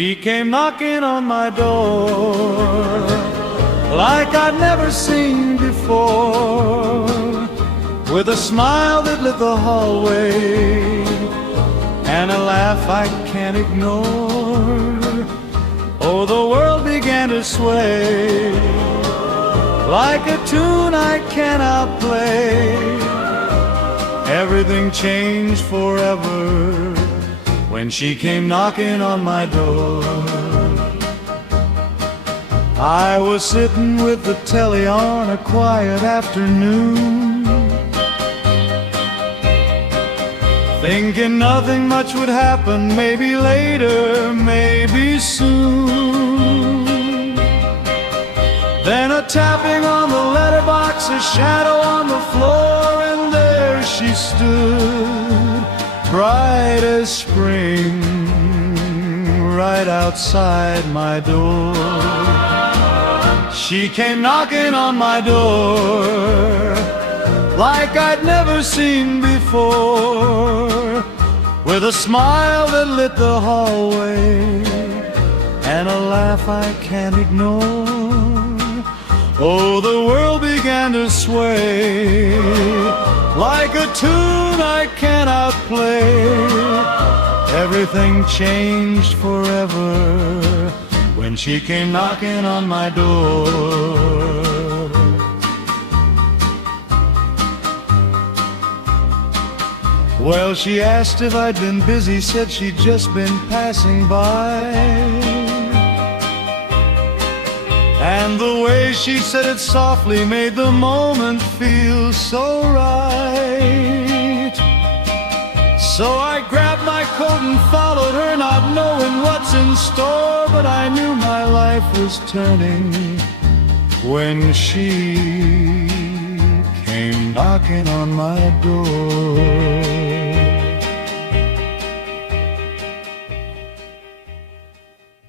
She came knocking on my door like I'd never seen before, with a smile that lit the hallway and a laugh I can't ignore. Oh, the world began to sway like a tune I cannot play. Everything changed forever when she came knocking on my door. I was sitting with the telly on a quiet afternoon, thinking nothing much would happen, maybe later, maybe soon. Then a tapping on the letterbox, a shadow on the floor, and there she stood, bright as spring, right outside my door. She came knocking on my door like I'd never seen before, with a smile that lit the hallway and a laugh I can't ignore. Oh, the world began to sway like a tune I cannot play. Everything changed forever when she came knocking on my door. Well, she asked if I'd been busy, said she'd just been passing by, and the way she said it softly made the moment feel so right. So I grabbed my coat and followed her, not knowing what's in store, but I knew my life was turning when she came knocking on my door.